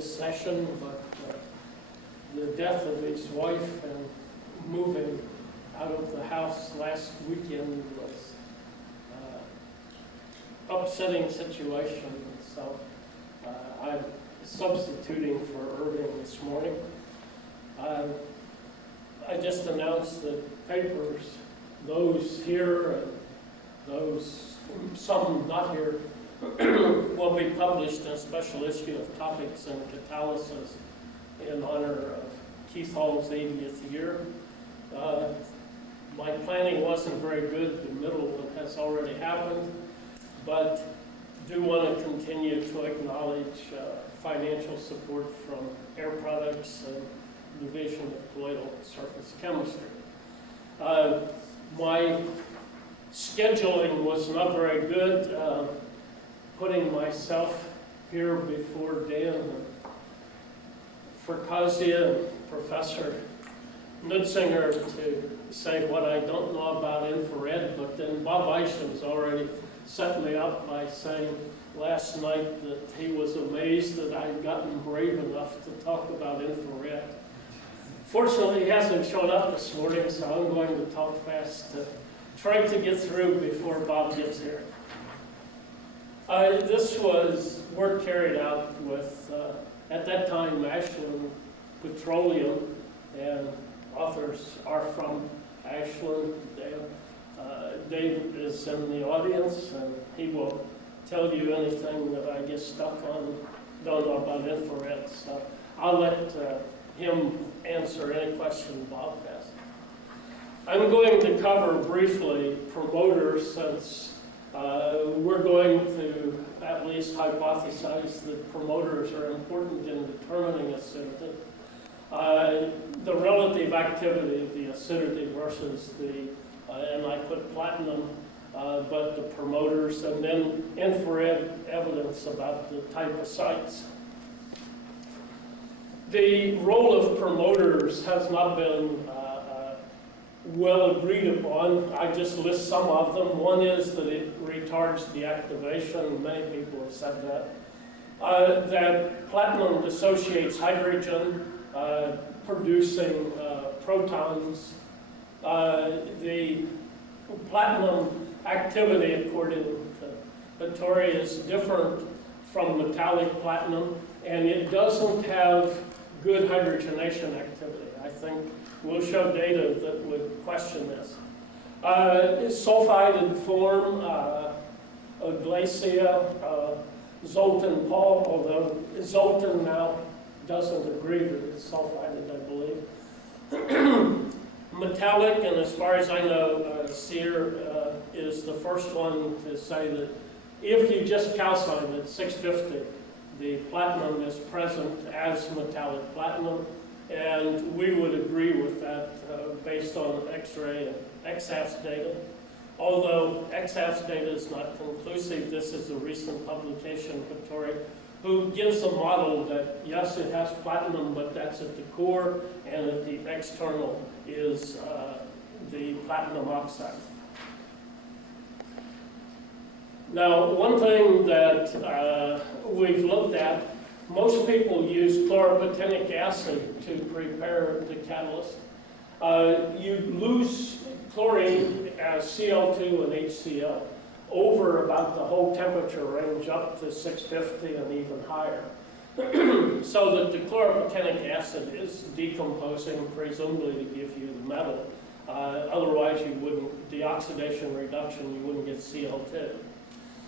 this session, but the death of his wife and moving out of the house last weekend was upsetting situation. So I'm substituting for Irving this morning. I just announced that papers, those here and those, some not here, will be published in a special issue of Topics in Catalysis in honor of Keith Hall's 80th year. My planning wasn't very good. The middle one has already happened, but do want to continue to acknowledge financial support from Air Products and Division of Colloidal Surface Chemistry. My scheduling was not very good. Putting myself here before Dan and Fracazia and Professor Nutzinger to say what I don't know about infrared, but then Bob Isham's already set me up by saying last night that he was amazed that I'd gotten brave enough to talk about infrared. Fortunately, he hasn't shown up this morning, so I'm going to talk fast to try to get through before Bob gets here. This was work carried out with, at that time, Ashland Petroleum, and authors are from Ashland. Dave is in the audience, and he will tell you anything that I get stuck on, don't know about infrared. So I'll let him answer any question Bob has. I'm going to cover briefly promoters, since we're going to at least hypothesize that promoters are important in determining acidity. The relative activity of the acidity versus the, and I put platinum, but the promoters, and then infrared evidence about the type of sites. The role of promoters has not been well agreed upon. I just list some of them. One is that it retards deactivation. Many people have said that. That platinum dissociates hydrogen, producing protons. The platinum activity, according to Vittori, is different from metallic platinum, and it doesn't have good hydrogenation activity. I think we'll show data that would question this. Sulfided form, Glacia, Zoltan Paul, although Zoltan now doesn't agree that it's sulfided, I believe. Metallic, and as far as I know, Sear is the first one to say that if you just calcine at 650, the platinum is present as metallic platinum, and we would agree with that based on X-ray and XAFS data. Although XAFS data is not conclusive, this is a recent publication, Vittori, who gives a model that, yes, it has platinum, but that's at the core, and at the external is the platinum oxide. Now, one thing that we've looked at, most people use chloropatinic acid to prepare the catalyst. You lose chlorine as Cl2 and HCl over about the whole temperature range up to 650 and even higher. So that the chloropatinic acid is decomposing, presumably to give you the metal. Otherwise you wouldn't, the oxidation reduction, you wouldn't get Cl2.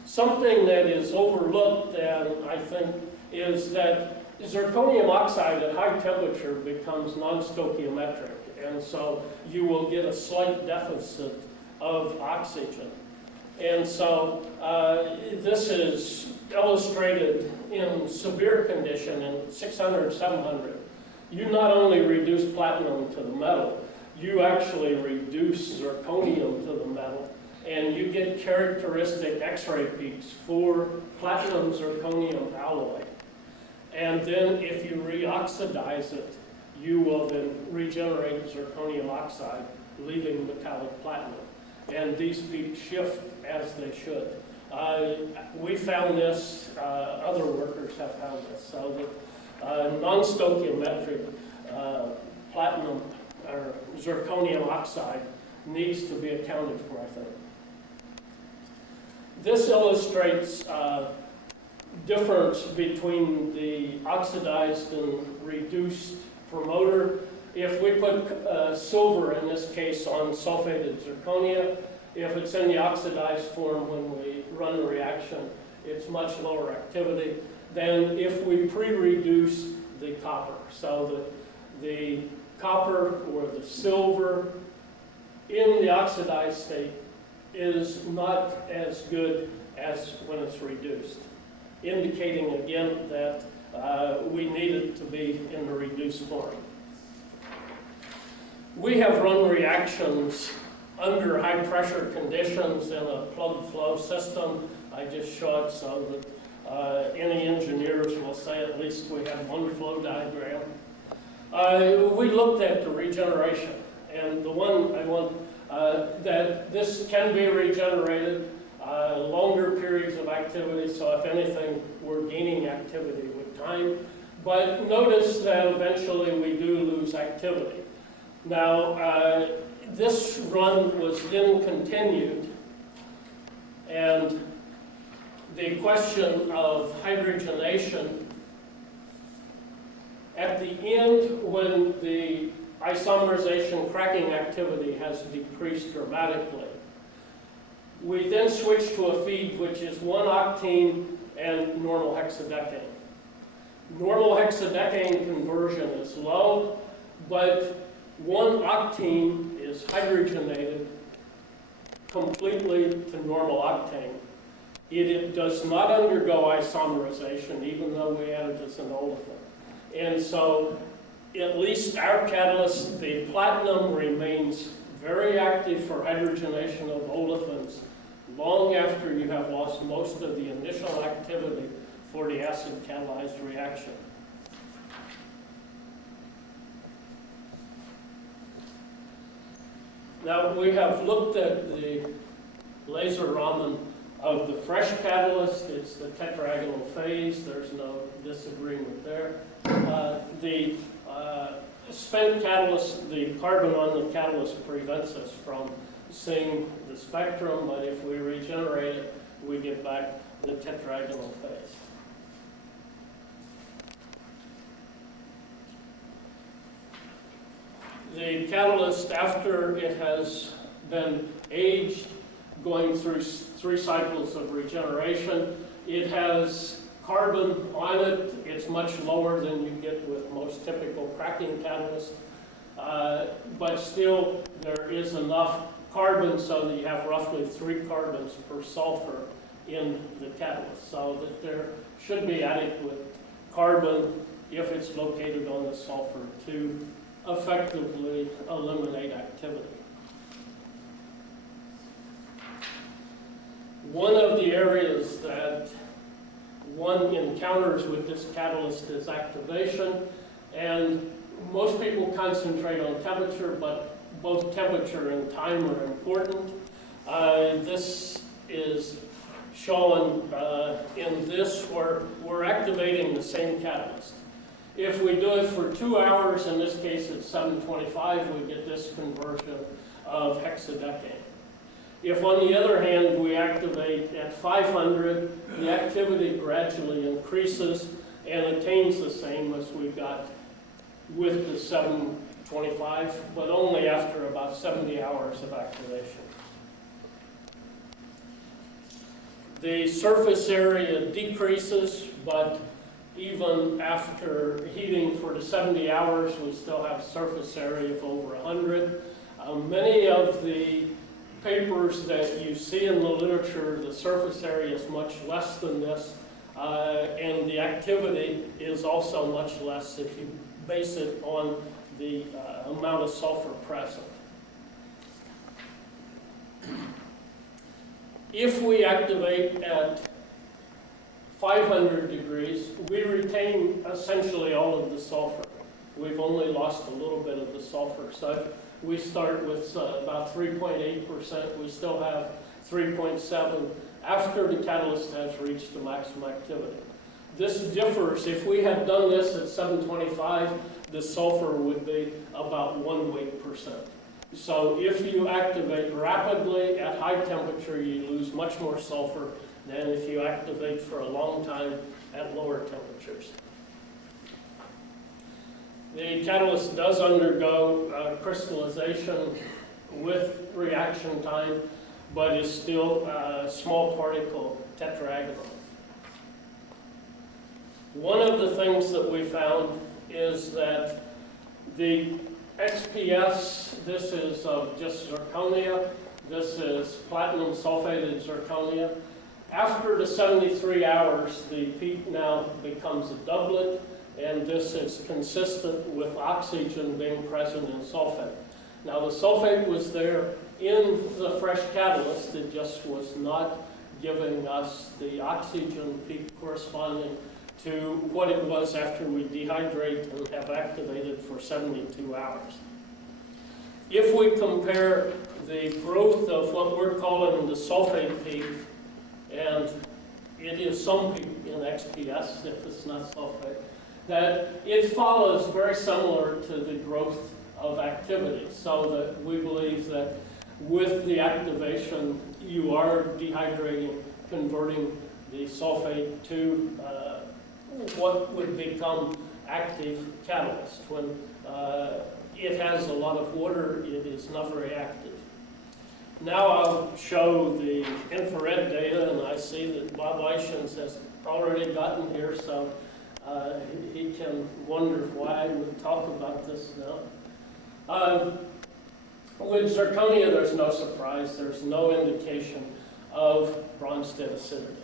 Something that is overlooked, and I think, is that zirconium oxide at high temperature becomes non-stoichiometric, and so you will get a slight deficit of oxygen. And so this is illustrated in severe condition in 600, 700. You not only reduce platinum to the metal, you actually reduce zirconium to the metal, and you get characteristic X-ray peaks for platinum zirconium alloy. And then if you reoxidize it, you will then regenerate zirconium oxide, leaving metallic platinum. And these peaks shift as they should. We found this, other workers have found this, so non-stoichiometric platinum or zirconium oxide needs to be accounted for, I think. This illustrates difference between the oxidized and reduced promoter. If we put silver, in this case, on sulfated zirconia, if it's in the oxidized form when we run the reaction, it's much lower activity than if we pre-reduce the copper. So the copper or the silver in the oxidized state is not as good as when it's reduced, indicating again that we need it to be in the reduced form. We have run reactions under high pressure conditions in a plug flow system. I just show it so that any engineers will say at least we have one flow diagram. We looked at the regeneration, and the one I want that this can be regenerated, longer periods of activity, so if anything, we're gaining activity with time. But notice that eventually we do lose activity. Now, this run was then continued, and the question of hydrogenation at the end, when the isomerization cracking activity has decreased dramatically, we then switch to a feed which is 1-octene and normal hexadecane. Normal hexadecane conversion is low, but 1-octene is hydrogenated completely to normal octane. It does not undergo isomerization, even though we added this in olefin. And so, at least our catalyst, the platinum, remains very active for hydrogenation of olefins long after you have lost most of the initial activity for the acid catalyzed reaction. Now, we have looked at the laser Raman of the fresh catalyst. It's the tetragonal phase. There's no disagreement there. The spent catalyst, the carbon on the catalyst prevents us from seeing the spectrum, but if we regenerate it, we get back the tetragonal phase. The catalyst, after it has been aged, going through 3 cycles of regeneration, it has carbon on it. It's much lower than you get with most typical cracking catalysts, but still there is enough carbon so that you have roughly 3 carbons per sulfur in the catalyst, so that there should be adequate carbon if it's located on the sulfur to effectively eliminate activity. One of the areas that one encounters with this catalyst is activation, and most people concentrate on temperature, but both temperature and time are important. This is shown in this where we're activating the same catalyst. If we do it for 2 hours, in this case it's 725, we get this conversion of hexadecane. If, on the other hand, we activate at 500, the activity gradually increases and attains the same as we got with the 725, but only after about 70 hours of activation. The surface area decreases, but even after heating for the 70 hours, we still have surface area of over 100. Many of the papers that you see in the literature, the surface area is much less than this, and the activity is also much less if you base it on the amount of sulfur present. If we activate at 500 degrees, we retain essentially all of the sulfur. We've only lost a little bit of the sulfur. So if we start with about 3.8%, we still have 3.7 after the catalyst has reached the maximum activity. This differs. If we had done this at 725, the sulfur would be about 1 weight%. So if you activate rapidly at high temperature, you lose much more sulfur than if you activate for a long time at lower temperatures. The catalyst does undergo crystallization with reaction time, but is still a small particle tetraagonal. One of the things that we found is that the XPS, this is just zirconia, this is platinum sulfated zirconia. After the 73 hours, the peak now becomes a doublet, and this is consistent with oxygen being present in sulfate. Now the sulfate was there in the fresh catalyst, it just was not giving us the oxygen peak corresponding to what it was after we dehydrate and have activated for 72 hours. If we compare the growth of what we're calling the sulfate peak, and it is some peak in XPS if it's not sulfate, that it follows very similar to the growth of activity, so that we believe that with the activation you are dehydrating, converting the sulfate to what would become active catalyst. When it has a lot of water, it is not very active. Now I'll show the infrared data, and I see that Bob Eichens has already gotten here, so he can wonder why I would talk about this now. With zirconia, there's no surprise. There's no indication of Bronsted acidity.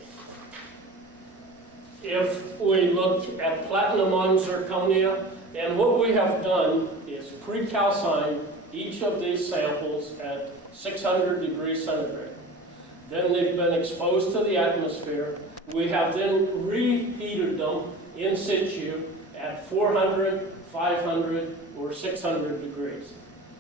If we look at platinum on zirconia, and what we have done is pre-calcine each of these samples at 600 degrees centigrade. Then they've been exposed to the atmosphere. We have then reheated them in situ at 400, 500, or 600 degrees,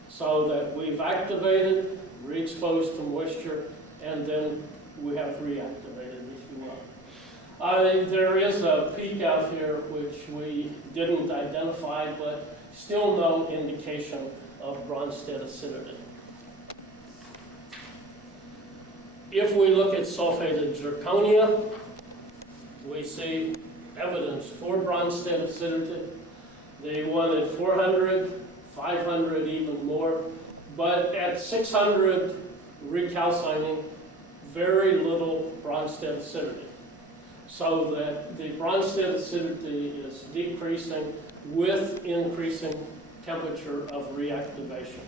so that we've activated, re-exposed to moisture, and then we have reactivated, if you will. There is a peak out here which we didn't identify, but still no indication of Bronsted acidity. If we look at sulfated zirconia, we see evidence for Bronsted acidity. They wanted 400, 500, even more, but at 600 recalcining, very little Bronsted acidity. So that the Bronsted acidity is decreasing with increasing temperature of reactivation.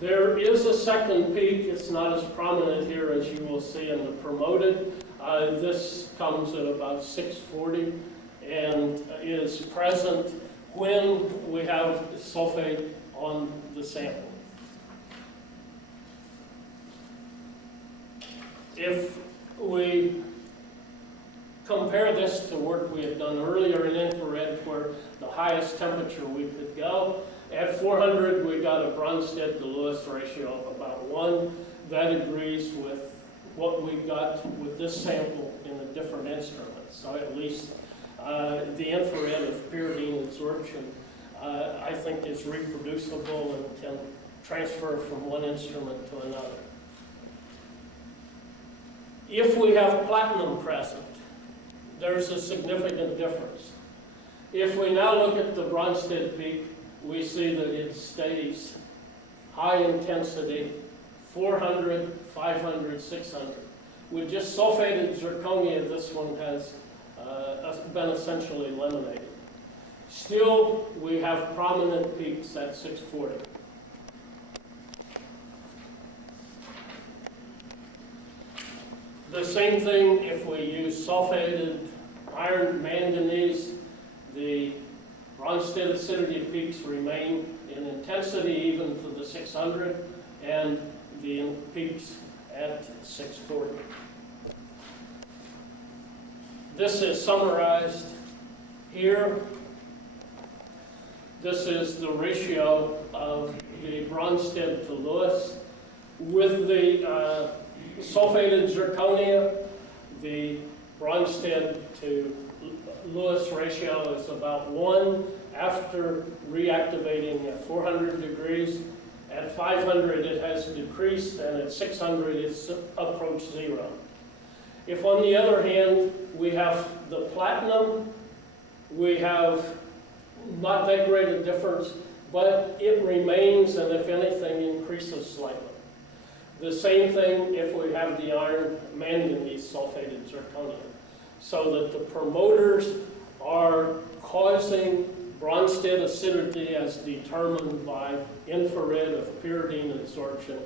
There is a second peak. It's not as prominent here as you will see in the promoted. This comes at about 640 and is present when we have sulfate on the sample. If we compare this to work we had done earlier in infrared, where the highest temperature we could go, at 400 we got a Bronsted to Lewis ratio of about 1. That agrees with what we got with this sample in a different instrument. So at least the infrared of pyridine absorption I think is reproducible and can transfer from one instrument to another. If we have platinum present, there's a significant difference. If we now look at the Bronsted peak, we see that it stays high intensity, 400, 500, 600. With just sulfated zirconia, this one has been essentially eliminated. Still, we have prominent peaks at 640. The same thing if we use sulfated iron manganese, the Bronsted acidity peaks remain in intensity even to the 600, and the peaks at 640. This is summarized here. This is the ratio of the Bronsted to Lewis. With the sulfated zirconia, the Bronsted to Lewis ratio is about 1 after reactivating at 400 degrees. At 500 it has decreased, and at 600 it's approached 0. If on the other hand we have the platinum, we have not that great a difference, but it remains, and if anything increases slightly. The same thing if we have the iron manganese sulfated zirconia. So that the promoters are causing Bronsted acidity as determined by infrared of pyridine adsorption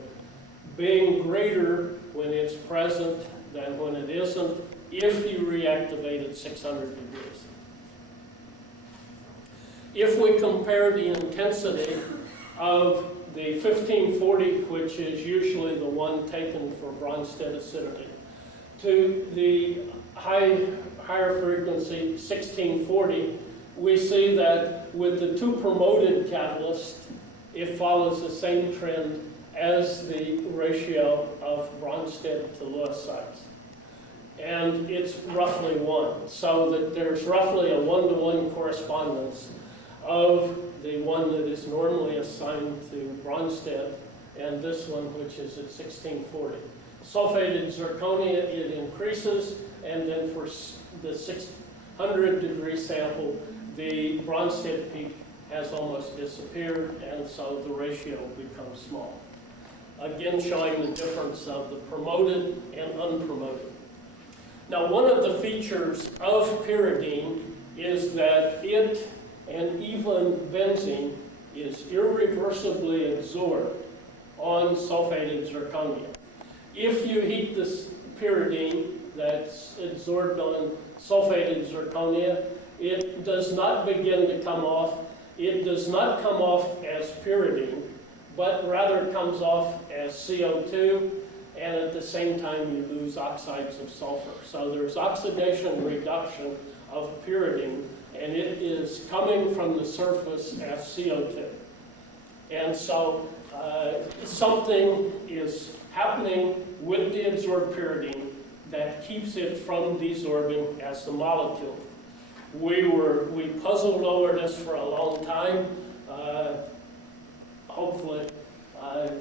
being greater when it's present than when it isn't, if you reactivate at 600 degrees. If we compare the intensity of the 1540, which is usually the one taken for Bronsted acidity, to the higher frequency 1640, we see that with the two promoted catalysts, it follows the same trend as the ratio of Bronsted to Lewis sites. And it's roughly 1, so that there's roughly a 1-to-1 correspondence of the one that is normally assigned to Bronsted and this one, which is at 1640. Sulfated zirconia, it increases, and then for the 600 degree sample, the Bronsted peak has almost disappeared, and so the ratio becomes small. Again, showing the difference of the promoted and unpromoted. Now, one of the features of pyridine is that it, and even benzene, is irreversibly adsorbed on sulfated zirconia. If you heat this pyridine that's adsorbed on sulfated zirconia, it does not begin to come off. It does not come off as pyridine, but rather comes off as CO2, and at the same time you lose oxides of sulfur. So there's oxidation reduction of pyridine, and it is coming from the surface as CO2. And so something is happening with the adsorbed pyridine that keeps it from desorbing as the molecule. We puzzled over this for a long time. Hopefully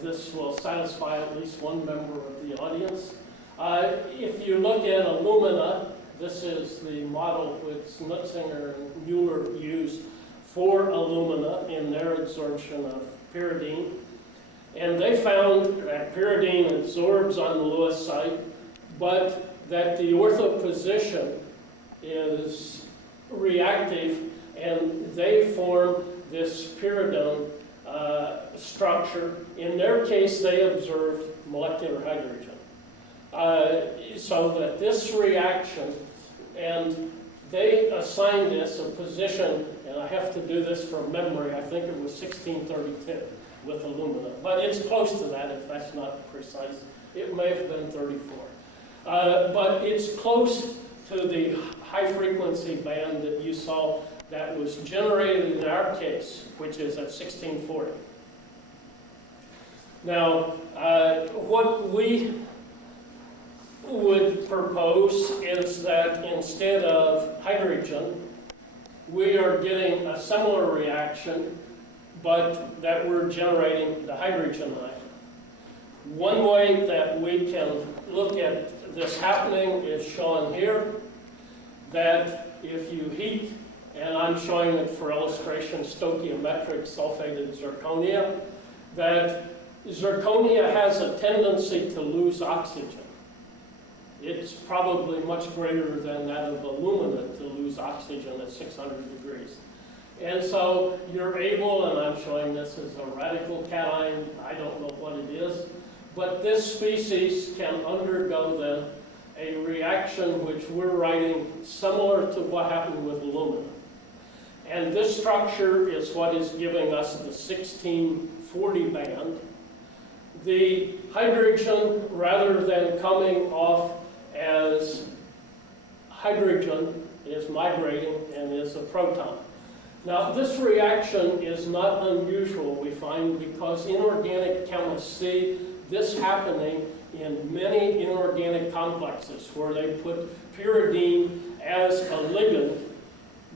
this will satisfy at least one member of the audience. If you look at alumina, this is the model which Nutzinger and Mueller used for alumina in their adsorption of pyridine. And they found that pyridine adsorbs on the Lewis site, but that the orthoposition is reactive, and they form this pyridone structure. In their case, they observed molecular hydrogen. So that this reaction, and they assigned this a position, and I have to do this from memory, I think it was 1632 with alumina, but it's close to that if that's not precise. It may have been 34. But it's close to the high frequency band that you saw that was generated in our case, which is at 1640. Now, what we would propose is that instead of hydrogen, we are getting a similar reaction, but that we're generating the hydrogen ion. One way that we can look at this happening is shown here, that if you heat, and I'm showing it for illustration, stoichiometric sulfated zirconia, that zirconia has a tendency to lose oxygen. It's probably much greater than that of alumina to lose oxygen at 600 degrees. And so you're able, and I'm showing this as a radical cation, I don't know what it is, but this species can undergo then a reaction which we're writing similar to what happened with alumina. And this structure is what is giving us the 1640 band. The hydrogen, rather than coming off as hydrogen, is migrating and is a proton. Now, this reaction is not unusual, we find, because inorganic chemists see this happening in many inorganic complexes where they put pyridine as a ligand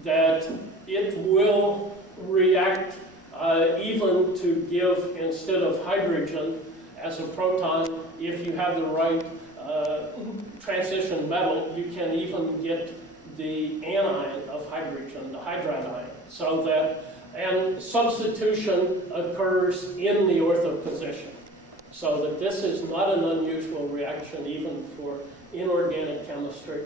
that it will react even to give, instead of hydrogen as a proton, if you have the right transition metal, you can even get the anion of hydrogen, the hydride ion, so that, and substitution occurs in the ortho position. So that this is not an unusual reaction even for inorganic chemistry.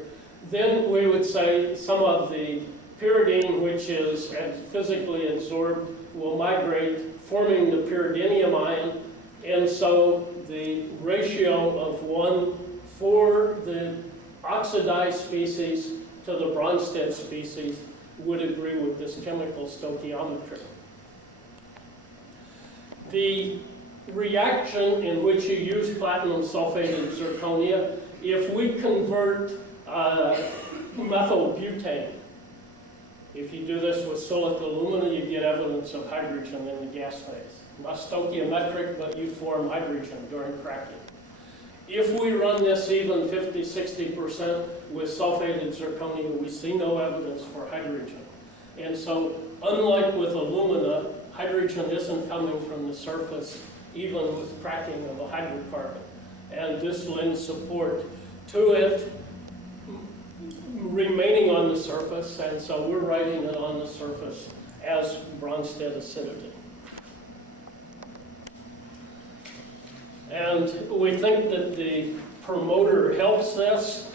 Then we would say some of the pyridine, which is physically adsorbed, will migrate, forming the pyridinium ion, and so the ratio of 1 for the oxidized species to the Bronsted species would agree with this chemical stoichiometry. The reaction in which you use platinum sulfated zirconia, if we convert methyl butane, if you do this with silica alumina, you get evidence of hydrogen in the gas phase. Not stoichiometric, but you form hydrogen during cracking. If we run this even 50–60% with sulfated zirconia, we see no evidence for hydrogen. And so, unlike with alumina, hydrogen isn't coming from the surface, even with cracking of a hydrocarbon. And this lends support to it remaining on the surface, and so we're writing it on the surface as Bronsted acidity. And we think that the promoter helps this.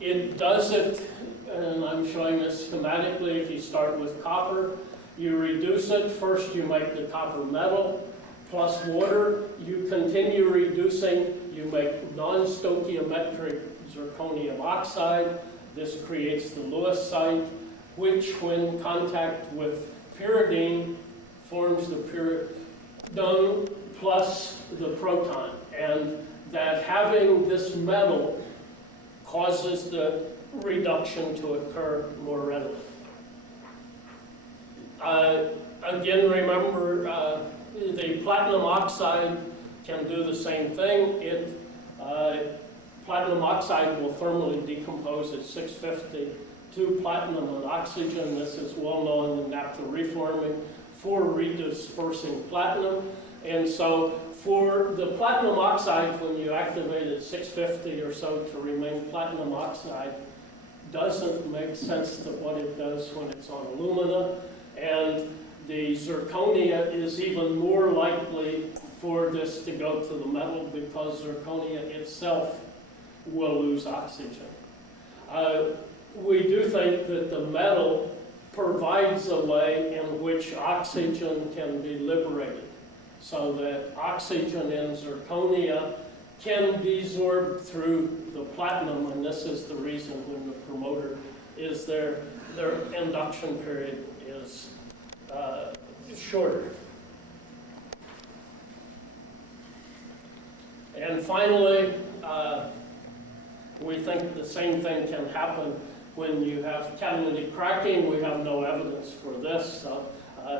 It does it, and I'm showing this schematically. If you start with copper, you reduce it. First you make the copper metal plus water. You continue reducing. You make non-stoichiometric zirconium oxide. This creates the Lewis site, which when contact with pyridine forms the pyridine plus the proton, and that having this metal causes the reduction to occur more readily. Again, remember, the platinum oxide can do the same thing. Platinum oxide will thermally decompose at 650 to platinum and oxygen. This is well known in naphtha reforming for redispersing platinum. And so for the platinum oxide, when you activate at 650 or so to remain platinum oxide, doesn't make sense to what it does when it's on alumina. And the zirconia is even more likely for this to go to the metal because zirconia itself will lose oxygen. We do think that the metal provides a way in which oxygen can be liberated, so that oxygen in zirconia can desorb through the platinum, and this is the reason when the promoter is there, their induction period is shorter. And finally, we think the same thing can happen when you have catalytic cracking. We have no evidence for this, so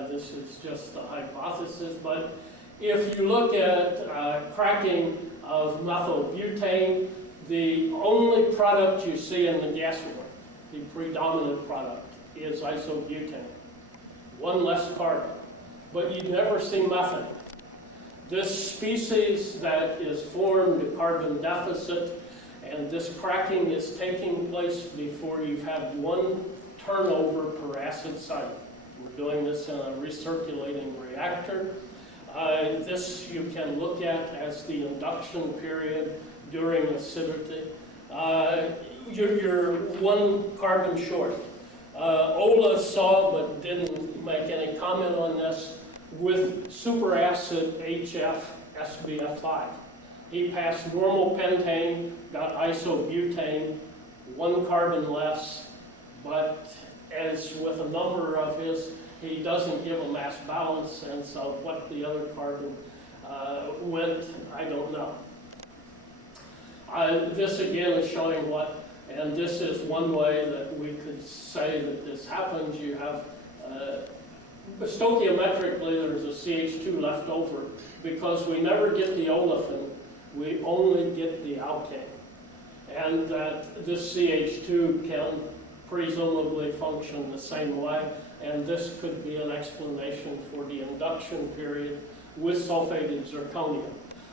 this is just a hypothesis. But if you look at cracking of methyl butane, the only product you see in the gas form, the predominant product, is isobutane. One less carbon. But you never see methane. This species that is formed, a carbon deficit, and this cracking is taking place before you've had one turnover per acid site. We're doing this in a recirculating reactor. This you can look at as the induction period during acidity. You're one carbon short. Ola saw, but didn't make any comment on this, with superacid HF SBF5. He passed normal pentane, got isobutane, one carbon less, but as with a number of his, he doesn't give a mass balance, and so what the other carbon went, I don't know. This again is showing what, and this is one way that we could say that this happens. You have, stoichiometrically, there's a CH2 left over because we never get the olefin, we only get the alkane. And that this CH2 can presumably function the same way, and this could be an explanation for the induction period with sulfated zirconia.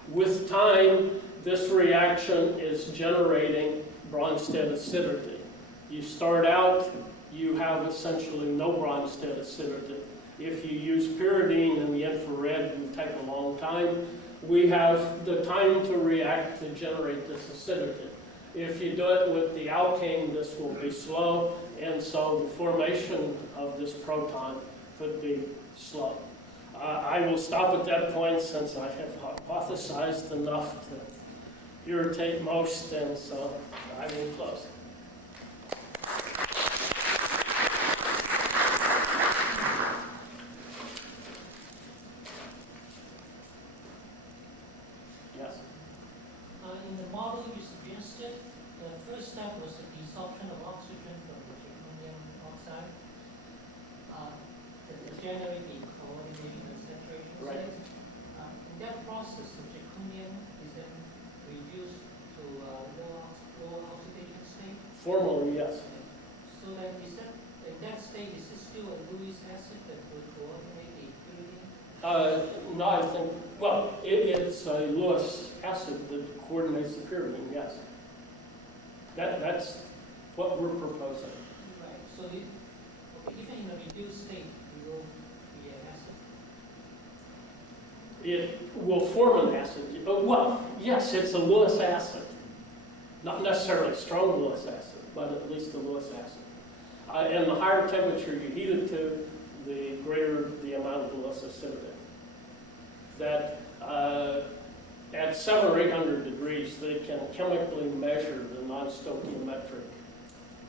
With time, this reaction is generating Bronsted acidity. You start out, you have essentially no Bronsted acidity. If you use pyridine in the infrared, it will take a long time. We have the time to react to generate this acidity. If you do it with the alkane, this will be slow, and so the formation of this proton could be slow. I will stop at that point since I have hypothesized enough to irritate most, and so I will close. Yes? In the model you suggested, the first step was the desorption of oxygen from the zirconium oxide to generate the coordination and saturation Right. state. In that process, the zirconium is then reduced to low oxidation state. Formally, yes. So then is that, in that state, is this still a Lewis acid that would coordinate the pyridine? No, I think, well, it's a Lewis acid that coordinates the pyridine, yes. That's what we're proposing. Right. So even in a reduced state, it will be an acid. It will form an acid. Well, yes, it's a Lewis acid. Not necessarily a strong Lewis acid, but at least a Lewis acid. And the higher temperature you heat it to, the greater the amount of Lewis acidity. That at 700 or 800 degrees, they can chemically measure the non-stoichiometric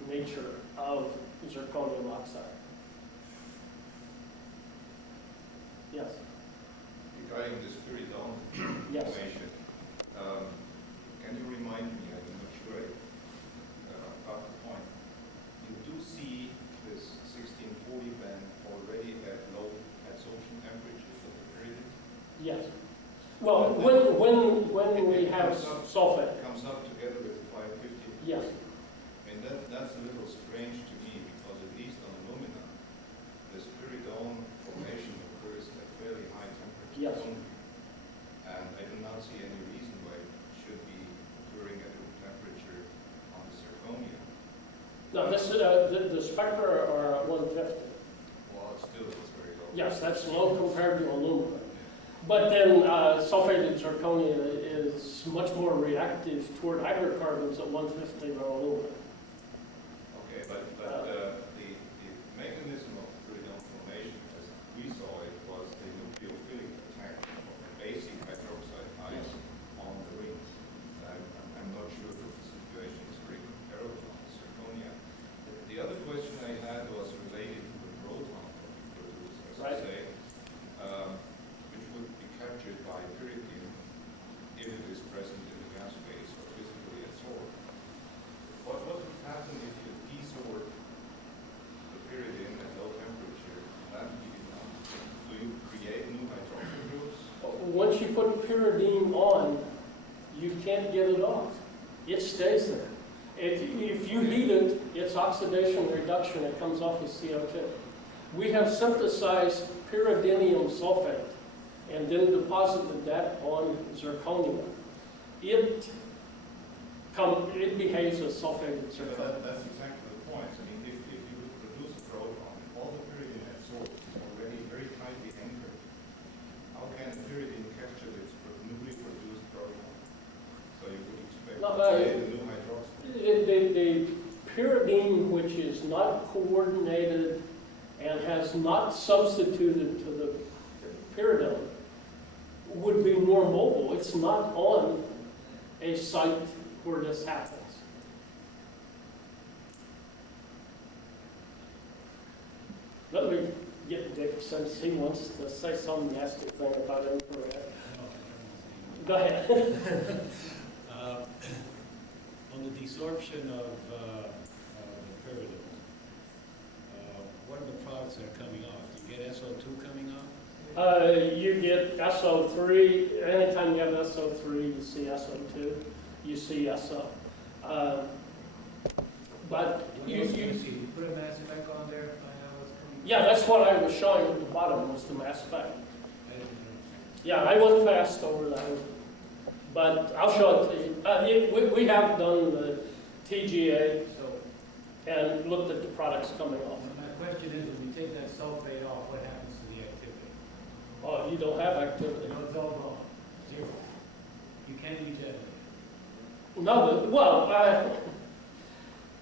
nature of zirconium oxide. Yes? Regarding this pyridine Yes. formation, can you remind me, I'm not sure about the point, you do see this 1640 band already at low adsorption temperatures of the pyridine? Yes. Well, when we have sulfate, It comes up together with 550. yes. I mean, that's a little strange to me because at least on alumina, this pyridine formation occurs at fairly high temperatures Yes. only. And I do not see any reason why it should be occurring at a temperature on the zirconia. No, this is, the spectra are at 150. Well, it's very low. Yes, that's low compared to aluminum. But then sulfated zirconia is much more reactive toward hydrocarbons at 150 than aluminum. Okay, but the mechanism of pyridine formation, as we saw it, was the nucleophilic attack of the basic hydroxide ions on the rings. I'm not sure that the situation is very comparable on the zirconia. The other question I had was related to the proton that we produce, as Right. you say, which would be captured by pyridine if it is present in the gas phase or physically adsorbed. What would happen if you desorb the pyridine at low temperature? Do you create new hydroxyl groups? Once you put pyridine on, you can't get it off. It stays there. If you heat it, it's oxidation reduction. It comes off as CO2. We have synthesized pyridinium sulfate and then deposited that on zirconia. It behaves as sulfated So zirconia. that's exactly the point. I mean, if you would produce a proton, all the pyridine adsorbed is already very tightly anchored. How can pyridine capture its newly produced proton? So you would expect No, to create a new hydroxyl. The pyridine, which is not coordinated and has not substituted to the pyridine, would be more mobile. It's not on a site where this happens. Let me get Dick, since he wants to say some nasty thing about infrared. Go ahead. On the desorption of the pyridine, what are the products that are coming off? Do you get SO2 coming off? You get SO3. Anytime you have SO3, you see SO2. You see SO. But You put a mass spec on there, find out what's coming. Yeah, that's what I was showing at the bottom, was the mass spec. Yeah, I went fast over that one. But I'll show it to you. We have done the TGA So, and looked at the products coming off. my question is, when you take that sulfate off, what happens to the activity? Oh, you don't have activity. No, it's all gone, zero. You can't regenerate. No, well,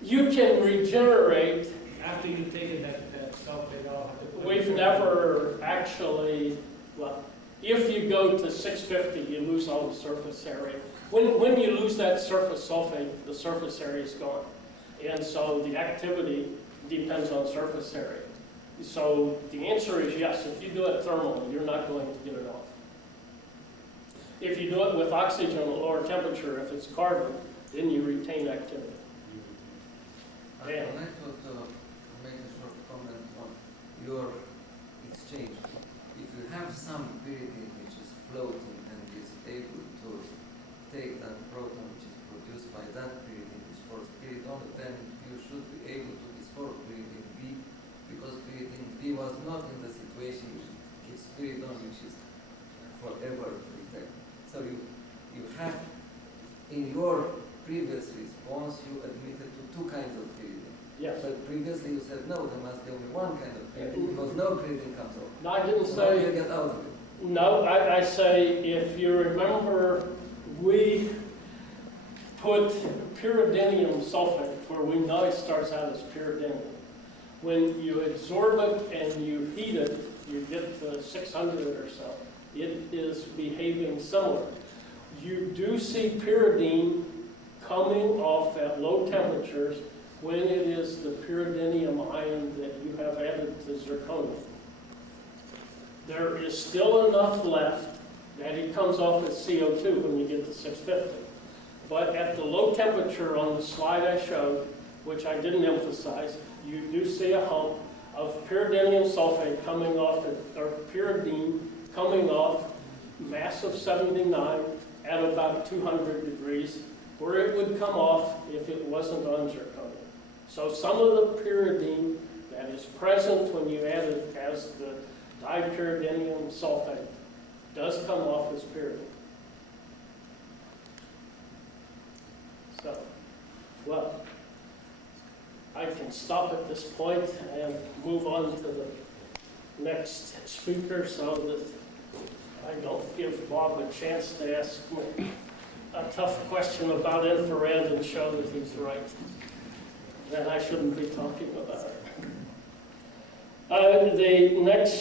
you can regenerate. After you've taken that sulfate off. We've never actually, well, if you go to 650, you lose all the surface area. When you lose that surface sulfate, the surface area is gone. And so the activity depends on surface area. So the answer is yes, if you do it thermally, you're not going to get it off. If you do it with oxygen at a lower temperature, if it's carbon, then you retain activity. I'd like to make a short comment on your exchange. If you have some pyridine which is floating and is able to take that proton which is produced by that pyridine, which forms pyridone, then you should be able to dissolve pyridine B, because pyridine B was not in the situation which gives pyridone, which is forever retained. So you have, in your previous response, you admitted to two kinds of pyridine. Yes. But previously you said, no, there must be only one kind of pyridine, because no pyridine comes off. No, I didn't So how do you say, get out of it? no, I say if you remember, we put pyridinium sulfate, where we know it starts out as pyridinium. When you absorb it and you heat it, you get to 600 or so. It is behaving similar. You do see pyridine coming off at low temperatures when it is the pyridinium ion that you have added to zirconia. There is still enough left that it comes off as CO2 when you get to 650. But at the low temperature on the slide I showed, which I didn't emphasize, you do see a hump of pyridinium sulfate coming off, or pyridine coming off, mass of 79 at about 200 degrees, where it would come off if it wasn't on zirconia. So some of the pyridine that is present when you add it as the dipyridinium sulfate does come off as pyridine. So, well, I can stop at this point and move on to the next speaker so that I don't give Bob a chance to ask me a tough question about infrared and show that he's right. Then I shouldn't be talking about it. The next